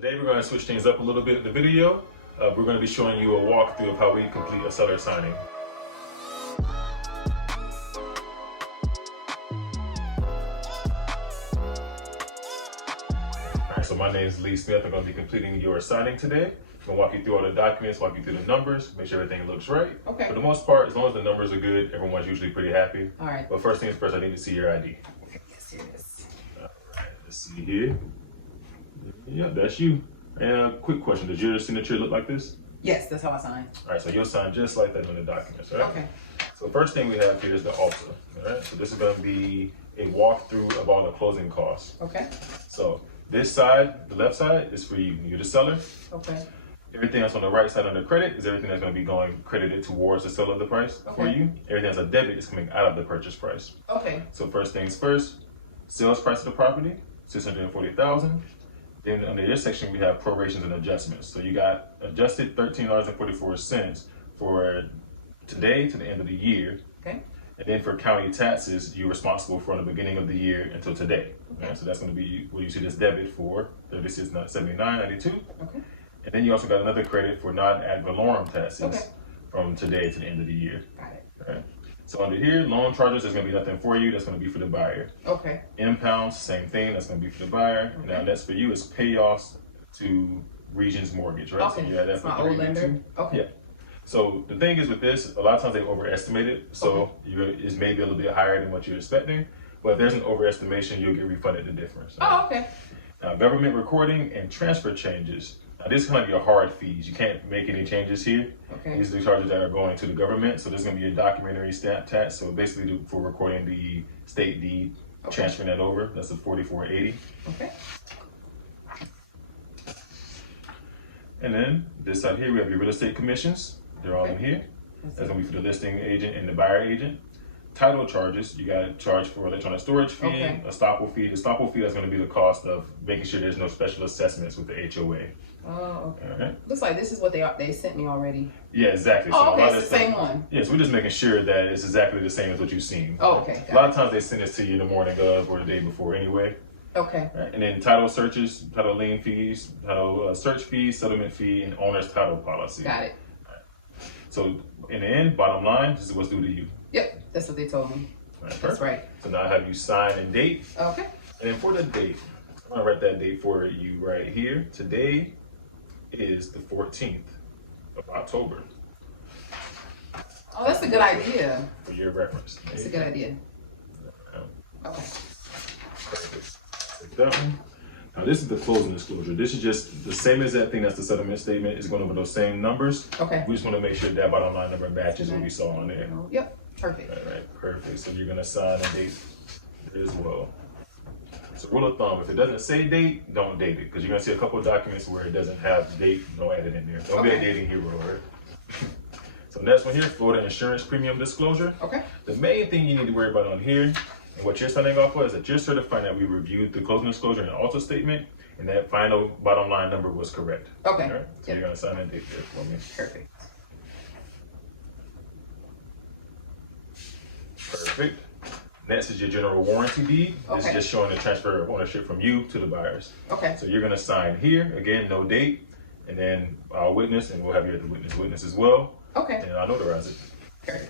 Today we're going to switch things up a little bit in the video. We're going to be showing you a walkthrough of how we complete a seller signing. Alright, so my name is Lee Smith. I'm going to be completing your signing today. I'm going to walk you through all the documents, walk you through the numbers, make sure everything looks right. Okay. For the most part, as long as the numbers are good, everyone's usually pretty happy. All right. But first things first, I need to see your ID. Okay, let's do this. Alright, let's see here. Yeah, that's you. And a quick question, does your signature look like this? Yes, that's how I sign. All right, so you'll sign just like that on the documents, all right? Okay. So the first thing we have here is the altar, all right? So this is gonna be a walkthrough of all the closing costs. Okay. So this side, the left side, is for you. You're the seller. Okay. Everything that's on the right side under credit is everything that's gonna be going credited towards the sale of the price for Okay. you. Everything that's a debit is coming out of the purchase price. Okay. So first things first, sales price of the property, $640,000. Then under this section, we have prorations and adjustments. So you got adjusted $13.44 for today to the end of the year. Okay. And then for county taxes, you're responsible from the beginning of the year until today. Okay. Right? So that's going to be what you see this debit for, $36.79.92. Okay. And then you also got another credit for non-ad valorem taxes Okay. from today to the end of the year. Got it. Right? So under here, loan charges, there's going to be nothing for you. That's going to be for the buyer. Okay. Impounds, same thing. That's going to be for the buyer. Okay. Now that's for you is payoffs to Regions Mortgage, right? Okay. So you had that It's for my old 3 lender. Okay. Yeah. So the thing is with this, a lot of times they overestimate it. So it's maybe a little bit higher than what you're expecting. But if there's an overestimation, you'll get refunded the difference. Right? Oh, okay. Now, government recording and transfer changes. Now, this is kind of your hard fees. You can't make any changes here. Okay. These are the charges that are going to the government. So there's going to be a documentary stamp tax. So basically for recording the state deed, transferring that over, that's the $44.80. Okay. And then this side here, we have your real estate commissions. They're all in Okay. here. That's going to be for the listing agent and the buyer agent. Title charges, you got to charge for electronic storage fee, Okay. a stopple fee. The stopple fee is going to be the cost of making sure there's no special assessments with the HOA. Oh, okay. All right. Looks like this is what they sent me already. Yeah, exactly. Oh, a lot okay. of It's the this stuff- same one. Yeah, so we're just making sure that it's exactly the same as what you've seen. Oh, okay. A lot of times they send this to you the morning of or the day before anyway. Okay. Right? And then title searches, title lien fees, title search fees, settlement fee, and owner's title policy. Got it. So in the end, bottom line, this is what's due to you. Yep. That's what they told me. All right, That's perfect. right. So now I have you sign and date. Okay. And then for the date, I'm gonna write that date for you right here. Today is the 14th of October Oh, that's a good idea. for your reference. That's a good idea. Okay. Take that one. Now this is the closing disclosure. This is just the same as that thing that's the settlement statement. It's going over those same numbers. Okay. We just want to make sure that bottom line number matches what we saw on there. Yep. Perfect. All right, perfect. So you're gonna sign a date as well. So rule of thumb, if it doesn't say date, don't date it. Because you're gonna see a couple of documents where it doesn't have date, no added in there. Don't be a Okay. dating hero, right? So next one here, Florida insurance premium disclosure. Okay. The main thing you need to worry about on here, and what you're signing off for, is that you're certifying that we reviewed the closing disclosure and alter statement, and that final bottom line number was correct. Okay. All right? So you're gonna sign that date there for me. Perfect. Perfect. Next is your general warranty deed. This is Okay. just showing the transfer of ownership from you to the buyers. Okay. So you're gonna sign here, again, no date, and then I'll witness, and we'll have you at the witness as well, Okay. and I'll notarize it. Okay.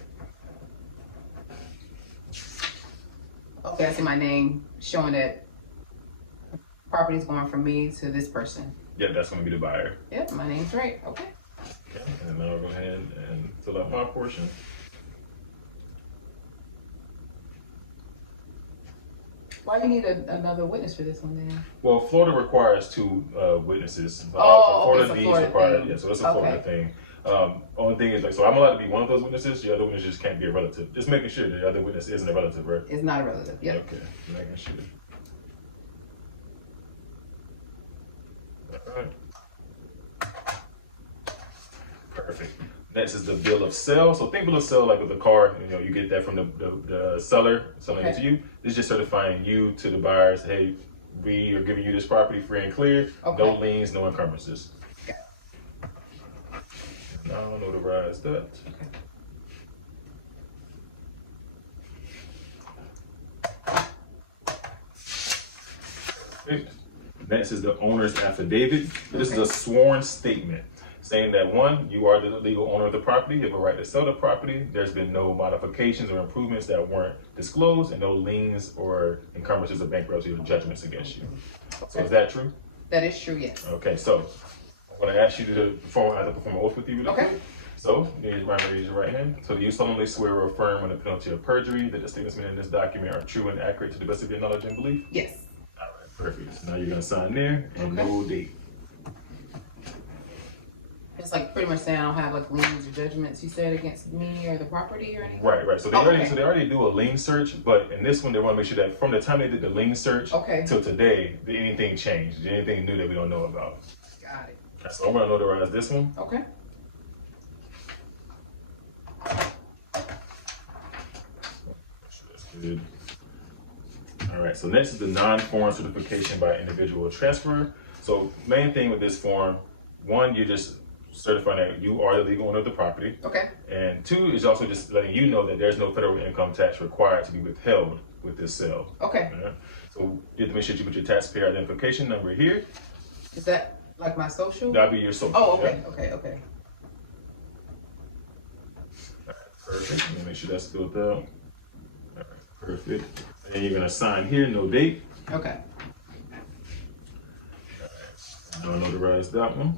Okay, I see my name showing that property's going from me to this person. Yep, that's gonna be the buyer. Yep, my name's right. Okay. Okay, and then I'll go ahead and fill out my portion. Why do you need another witness for this one then? Well, Florida requires 2 witnesses. Oh, okay, Florida it's a deeds Florida require, thing. yeah, so it's a Florida Okay. thing. Only thing is, like, so I'm allowed to be one of those witnesses. The other witness just can't be a relative. Just making sure the other witness isn't a relative, right? It's not a relative. Yep. Okay, making sure. All right. Perfect. Next is the bill of sale. So think bill of sale like with the car, you get that from the seller selling it to you. This is just certifying you to the buyers, hey, we are giving you this property free and clear, Okay. no liens, no encumbrances. Okay. Now I'll notarize that. Okay. Perfect. Next is the owner's affidavit. This is a sworn statement saying that one, you are the legal owner of the property, you have a right to sell the property, there's been no modifications or improvements that weren't disclosed, and no liens or encumbrances of bankruptcy or judgments against you. So is that true? That is true, yes. Okay, so I'm going to ask you to perform an oath with you really quick. So, raise your right hand. So, do you solemnly swear or affirm on the penalty of perjury that the statements made in this document are true and accurate to the best of your knowledge and belief? Yes. All right, perfect. So now you're going to sign there and no date. It's like pretty much saying I don't have like liens or judgments, you said, against me or the property or anything? Right. So they already do a lien search, but in this one they want to make sure that from the time they did the lien search till today, did anything changed? Did anything new that we don't know about? Got it. So I'm going to notarize this one. Okay. That's good. All right, so next is the non-foreign certification by individual transfer. So main thing with this form, one, you're just certifying that you are the legal owner of the property. Okay. And two is also just letting you know that there's no federal income tax required to be withheld with this sale. Okay. So you have to make sure you put your taxpayer identification number here. Is that like my social? That'll be your social. Oh, okay, yeah. okay. All right, perfect. Let me make sure that's filled out. All right, perfect. And then you're gonna sign here, no date. Okay. All right. Now notarize that one.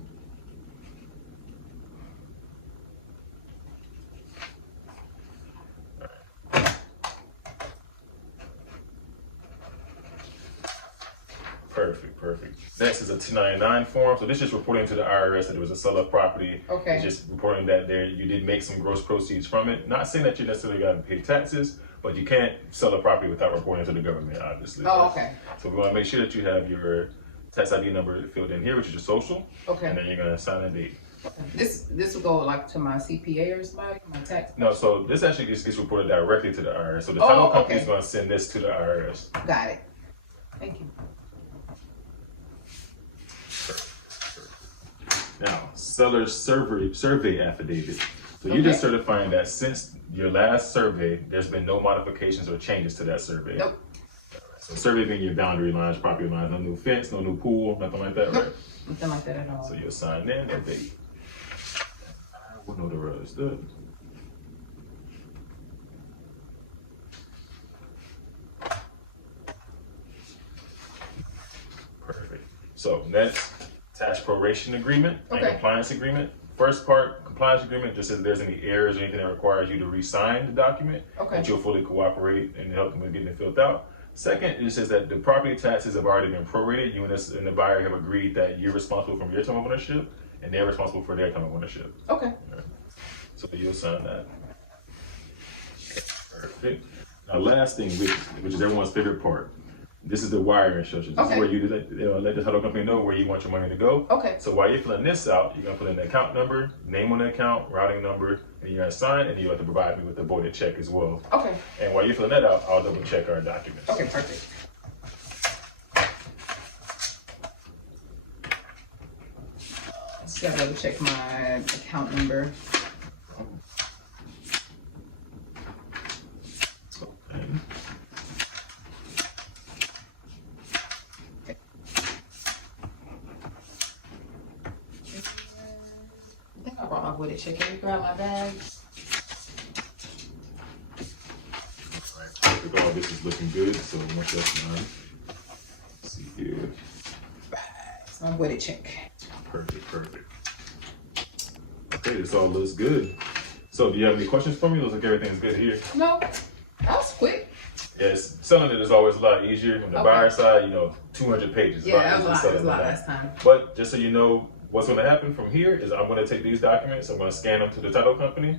Perfect. Next is a 1099 form. So this is reporting to the IRS that there was a sale of property. Okay. It's just reporting that you did make some gross proceeds from it. Not saying that you necessarily got to pay taxes, but you can't sell a property without reporting to the government, obviously. Oh, okay. So we want to make sure that you have your tax ID number filled in here, which is your social. Okay. And then you're gonna sign a date. This will go like to my CPA or somebody, my tax. No, so this actually just gets reported directly to the IRS. So the title company is gonna send this to the IRS. Got it. Thank you. Now, seller's survey affidavit. So you're just certifying that since your last survey, there's been no modifications or changes to that survey. Nope. So survey being your boundary lines, property lines, no new fence, no new pool, nothing like that, right? Nothing like that at all. So you'll sign in that date. We'll notarize that. Perfect. So next, tax proration agreement and compliance agreement. First part, compliance agreement, just says if there's any errors or anything that requires you to re-sign the document, that you'll fully cooperate and help them with getting it filled out. Second, it says that the property taxes have already been prorated. You and the buyer have agreed that you're responsible for your term of ownership and they're responsible for their term of ownership. Okay. Right. So you'll sign that. Perfect. Now, last thing, which is everyone's favorite part. This is the wire instructions. This is where you let the title company know where you want your money to go. Okay. So while you're filling this out, you're gonna put in the account number, name on the account, routing number, and you're gonna sign, and you have to provide me with the voided check as well. Okay. And while you're filling that out, I'll double check our documents. Okay, perfect. Just gotta double check my account number. I think I brought my voided check. Can you grab my bag? Perfect. All this is looking good. So once that's done, let's see here. It's my voided check. Perfect. Okay, this all looks good. So do you have any questions for me? Looks like everything's good here. No, that was quick. Yes, selling it is always a lot easier. On the buyer side, 200 pages. Yeah, that was a lot last time. But just so you know, what's going to happen from here is I'm going to take these documents, I'm going to scan them to the title company.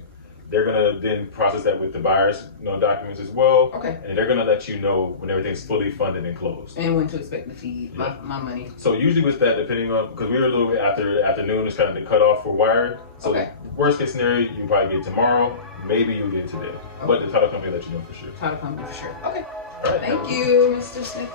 They're going to then process that with the buyer's documents as well. Okay. And they're going to let you know when everything's fully funded and closed. And when to expect to see my money. So usually with that, depending on, because we're a little bit after afternoon, it's kind of the cutoff for wire. So worst case scenario, you probably get tomorrow. Maybe you'll get today. But the title company will let you know for sure. Title company for sure. Okay. All right. Thank you, Mr. Smith.